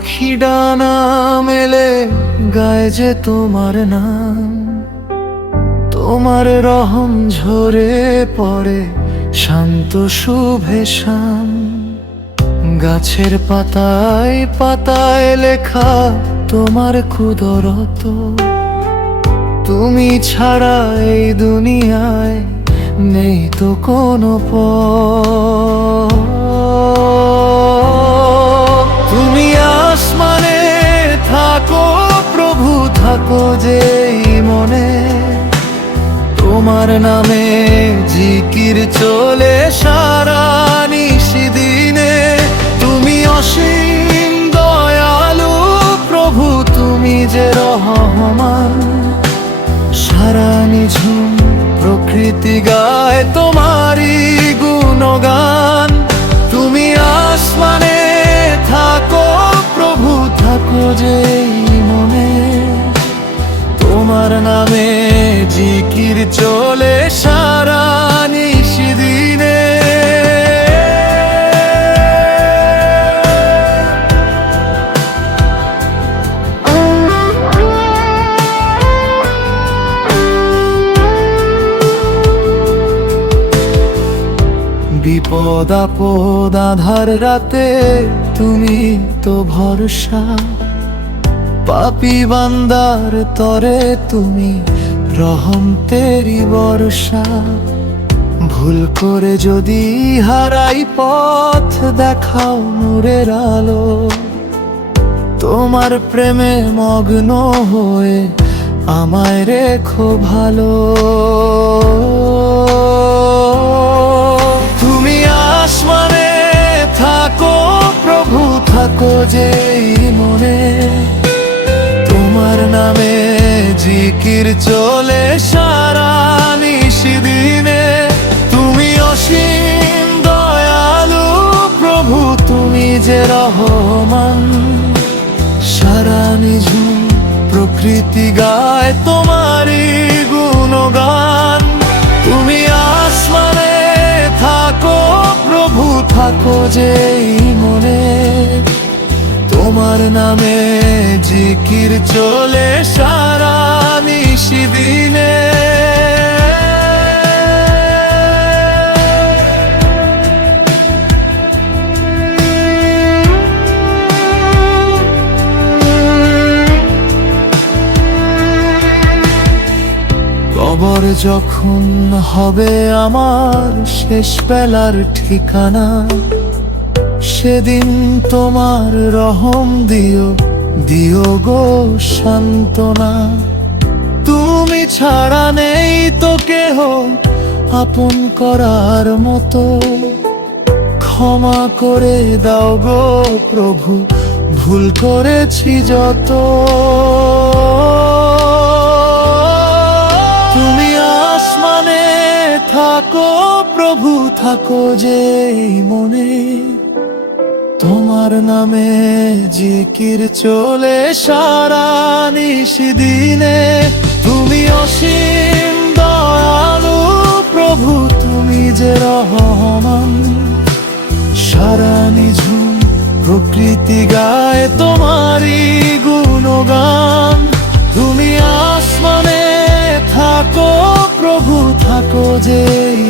পাখি ডানা মেলে গায়ে যে তোমার নাম, তোমার রহম ঝরে পড়ে শান্ত শুভে শাম। গাছের পাতায় পাতায় লেখা তোমার কুদরত, তুমি ছাড়া এই দুনিয়ায় নেই তো কোনো পথ। তুমি আসমানে থাকো প্রভু, থাকো যেই মনে, তোমার নামে জিকির চলে সারা নিশিদিনে। তুমি অসীম দয়ালু প্রভু, তুমি যে রহমান, সারা নিঝুম প্রকৃতি গায় তোমারই গুণগান। তুমি আসমানে থাকো প্রভু, থাকো যেই মনে, তোমার নামে জিকির চলে সারা নিশিদিনে। বিপদ আপদ আধার রাতে তুমি তো ভরসা, পাপী বান্দার তরে তুমি রহম তেরি বর্ষা। ভুল করে যদি হারাই পথ দেখাও নূরের আলো, তোমার প্রেমে মগ্ন হয়ে আমায় রেখো ভালো। তুমি আসমানে থাকো প্রভু, থাকো যেই মনে, তোমার নামে জিকির চলে সারা নিশিদিনে। তুমি অসীম দয়ালু প্রভু, তুমি যে রহমান, সারা নিঝুম প্রকৃতি গায় তোমারই গুণগান। তুমি আসমানে থাকো প্রভু, থাকো যেই মনে, তোমার নামে জিকির চলে সারা নিশিদিনে। কবর যখন হবে আমার শেষ বেলার ঠিকানা, সেদিন তোমার রহম দিও, দিও গো সান্ত্বনা। তুমি ছাড়া নেই তো কেহ আপন করার মতো, ক্ষমা করে দাও গো প্রভু, ভুল করেছি যত। তুমি আসমানে থাকো প্রভু, থাকো যেই মনে, তোমার নামে জিকির চলে সারা নিশিদিনে। তুমি অসীম দয়ালু প্রভু, তুমি যে রহমান, সারা নিঝুম প্রকৃতি গায় তোমারই গুণগান। তুমি আসমানে থাকো প্রভু, থাকো যেই